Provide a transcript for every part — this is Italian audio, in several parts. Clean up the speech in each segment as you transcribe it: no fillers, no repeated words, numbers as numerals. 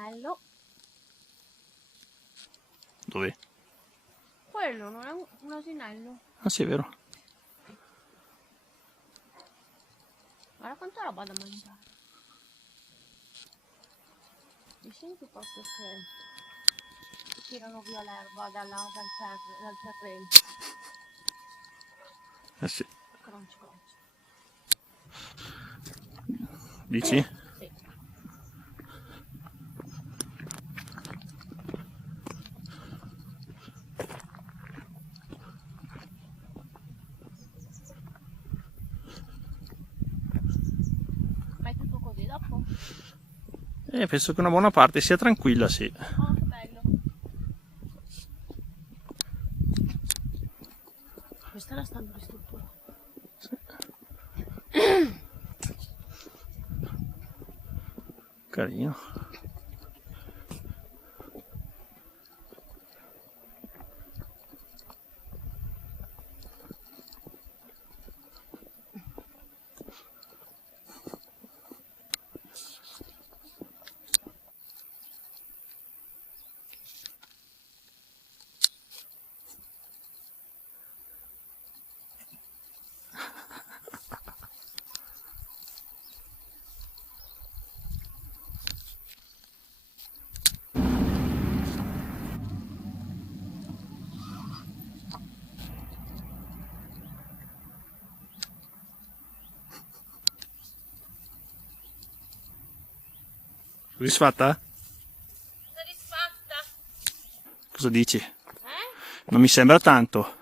asinello. Dove? Quello non è un asinello. Ah sì, è vero. Guarda quanta roba da mangiare. Mi senti proprio che tirano via l'erba dal terreno. Eh sì. Cronci, cronci. Dici? Sì. Ma è tutto così dopo? Penso che una buona parte sia tranquilla, sì. Oh, che bello. Questa la stanno ristrutturando. Carino. Soddisfatta? Soddisfatta? Cosa dici? Non mi sembra tanto.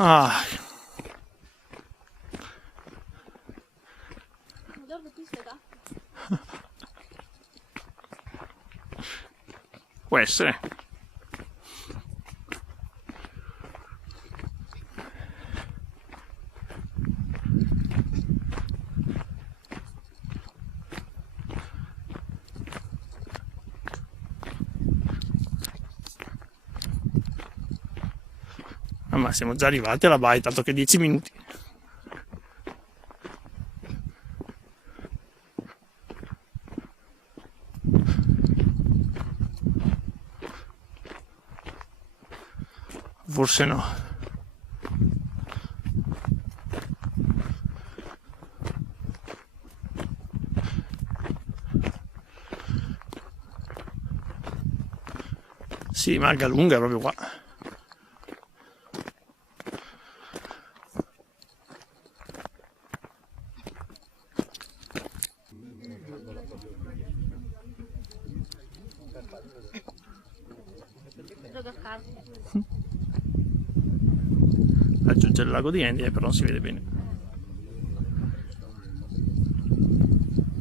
Ah, Dove ti sei dato? può essere. Ma siamo già arrivati alla baita, tanto che 10 minuti. Forse no. Sì, Malga Lunga è proprio qua. c'è il lago di Endia, però non si vede bene.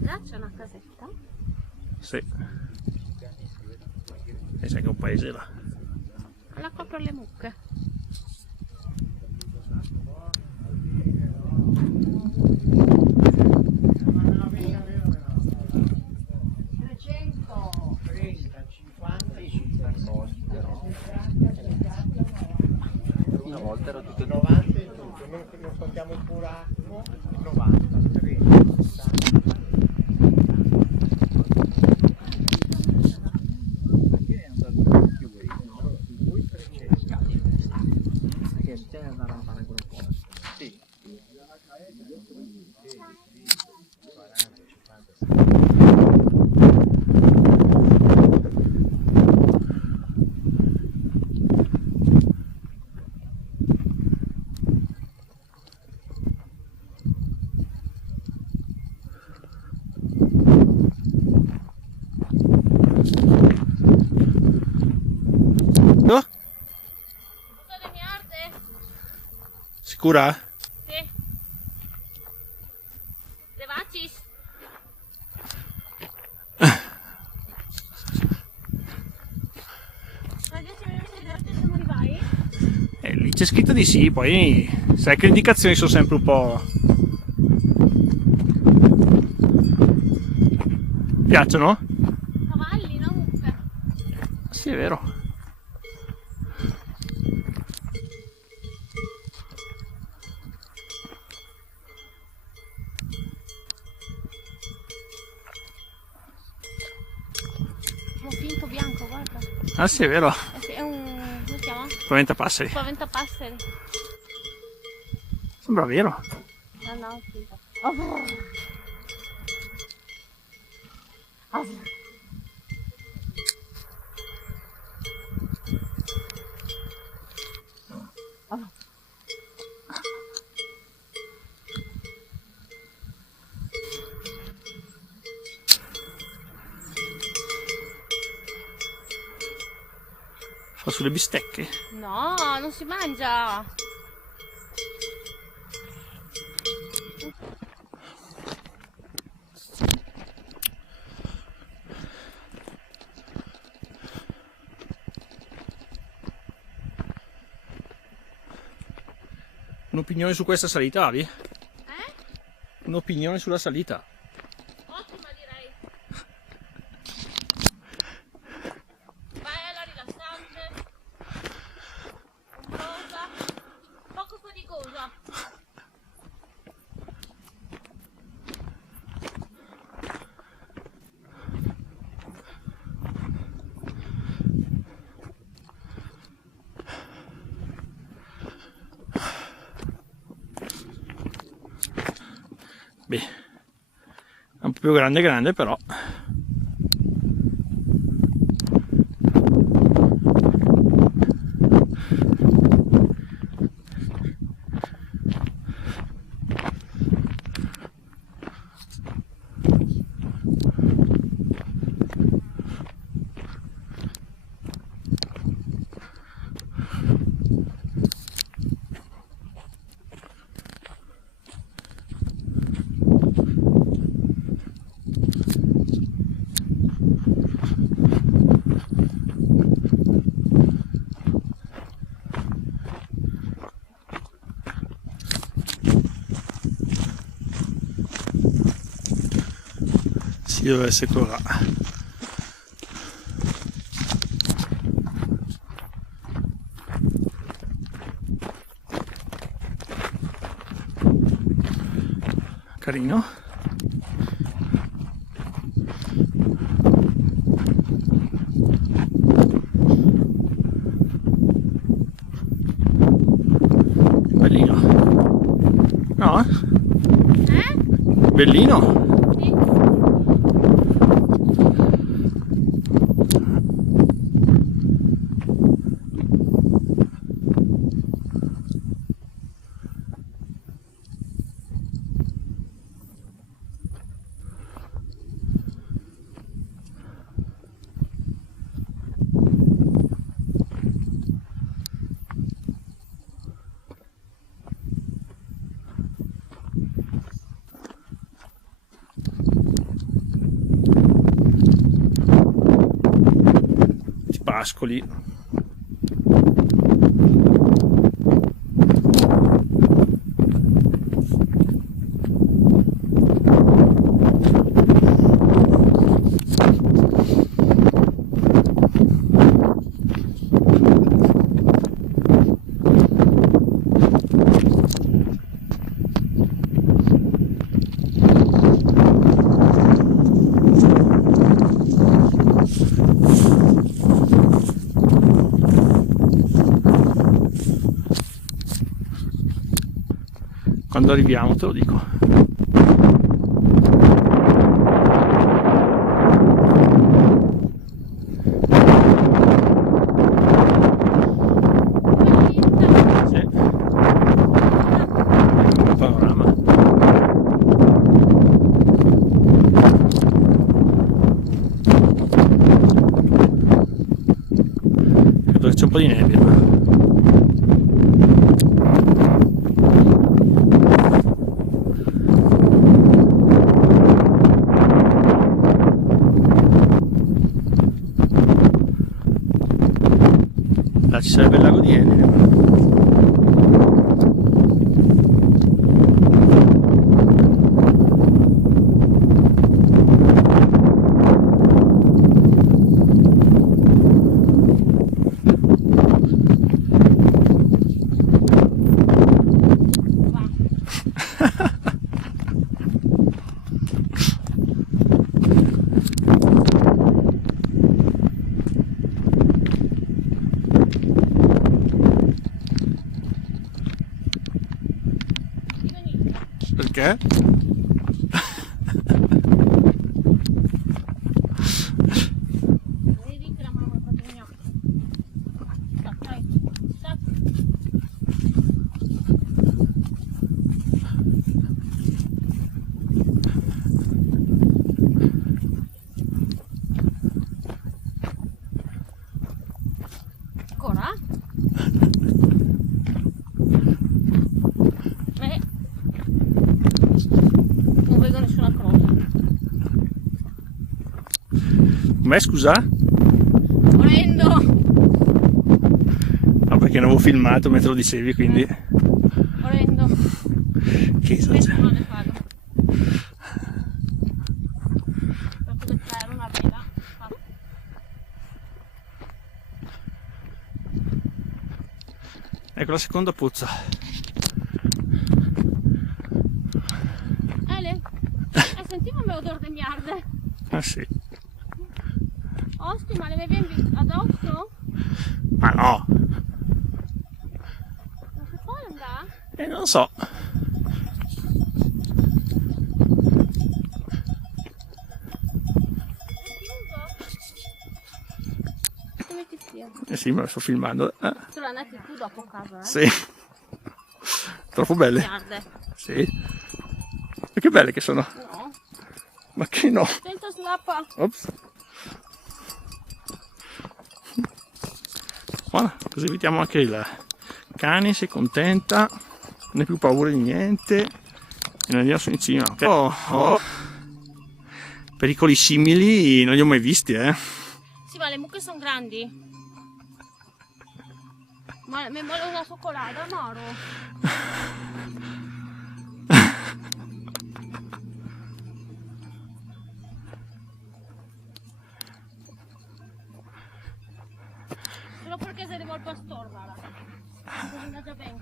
Là c'è una casetta. Sì. E sai che è un paese là. L'acqua per le mucche. Una volta era tutto 90 e tutto, non contiamo il buracco, 90, 30, 60. Perché è andato più no? Poi 300. Che c'è andare a fare quel po'. Sì. 40, 50, Oh? Cosa mi arde? Sicura? Sì. Levacis? Ma 10 minuti di arte se non arrivai? Lì c'è scritto di sì, poi sai che le indicazioni sono sempre un po'... Piacciono? Cavalli, no mucche? Sì, è vero. Un finto bianco, guarda. Ah sì, è vero. È un... come si chiama? Spaventapasseri. Spaventapasseri. Sembra vero. No, no, è finto. Oh. Oh. Oh. Fa sulle bistecche. No, non si mangia. Un'opinione su questa salita, Avi? Eh? Un'opinione sulla salita. Ottima direi. Bella, rilassante. Ombrosa. Poco faticosa. Beh, è un po' più grande però. Sì, deve essere quello là. Carino. Bellino. No? Bellino. Sì. pascoli. Quando arriviamo te lo dico. Sì. Panorama. Credo che c'è un po' di nebbia. Là ci sarebbe il lago di Enine. Perché? Vedi che la mamma ha fatto gnocchi. Dai, dai. Ancora? Non vedo nessuna croce. Com'è, scusa? Orrendo! No, perché non avevo filmato mentre lo dicevi, quindi... Orrendo. Che esagero. Non ne farlo. Proprio beccare una vela. Ecco la seconda pozza. Sentivo il mio odore di merda. Ah sì. Osti, ma le avevi addosso? Ma no. Non si può andare? Non so. Come ti sia? Sì, me la sto filmando. Tu la metti tu dopo casa, Sì. Troppo belle. Merda. Sì. E che belle che sono. No. Ma che no. Senza slappa. Ops. Buona, così evitiamo anche il cane, si contenta, non ha più paura di niente e non andiamo su in cima. Oh. Pericoli simili non li ho mai visti, Sì, ma le mucche sono grandi. Ma mi vuole una cioccolata, amaro. Solo perché se devo al pastore, guarda. Così già bene.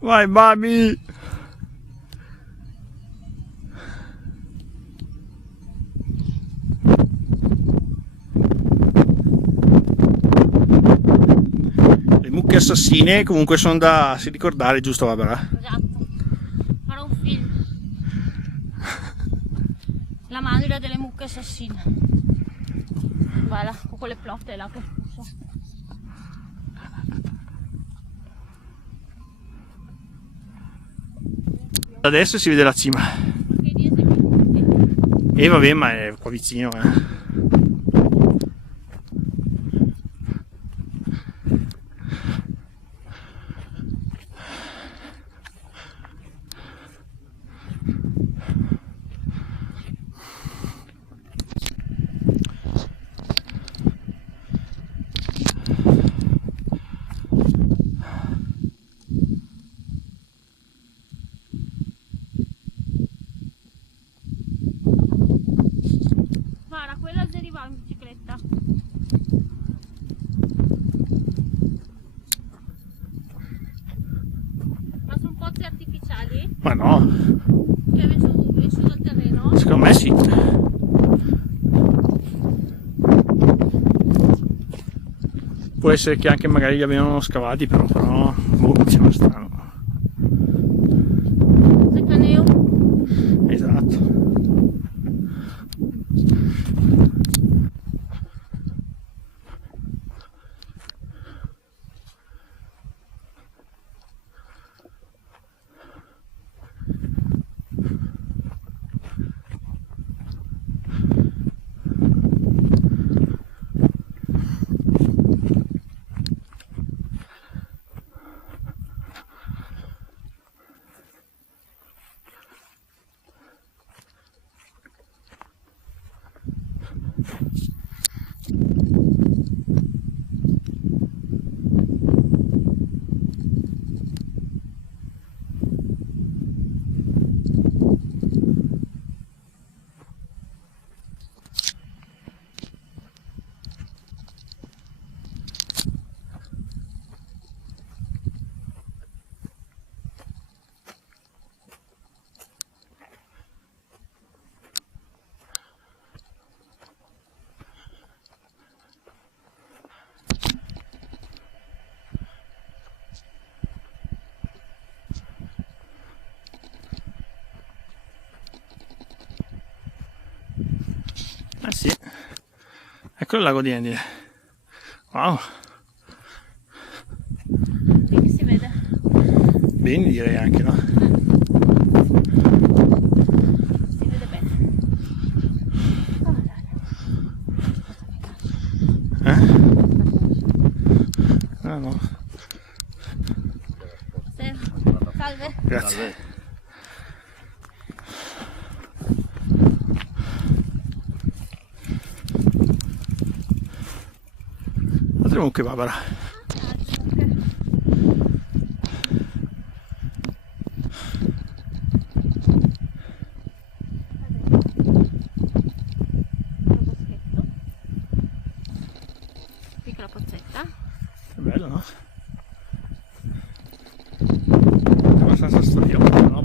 Vai, Babi! Le mucche assassine comunque sono da si ricordare, giusto Barbara? Esatto. Farò un film. La mandria delle mucche assassine. Guarda, con quelle plotte là che spusso. Adesso si vede la cima. E vabbè, ma è qua vicino, No, Che è su dal terreno? secondo me sì. Può essere che anche magari li avevano scavati, però boh, mi sembra strano. Caneo. Esatto. Ah sì, ecco il lago di Gandino. Wow, Qui che si vede. bene direi anche, no? Si vede bene. Oh, dai. Ah no, Salve. grazie. Vedremo che Barbara. Piccola pozzetta. Che bello, no? È abbastanza studiosa, no?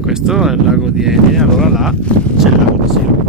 Questo è il lago di Gandino, allora là c'è il lago di Gandino.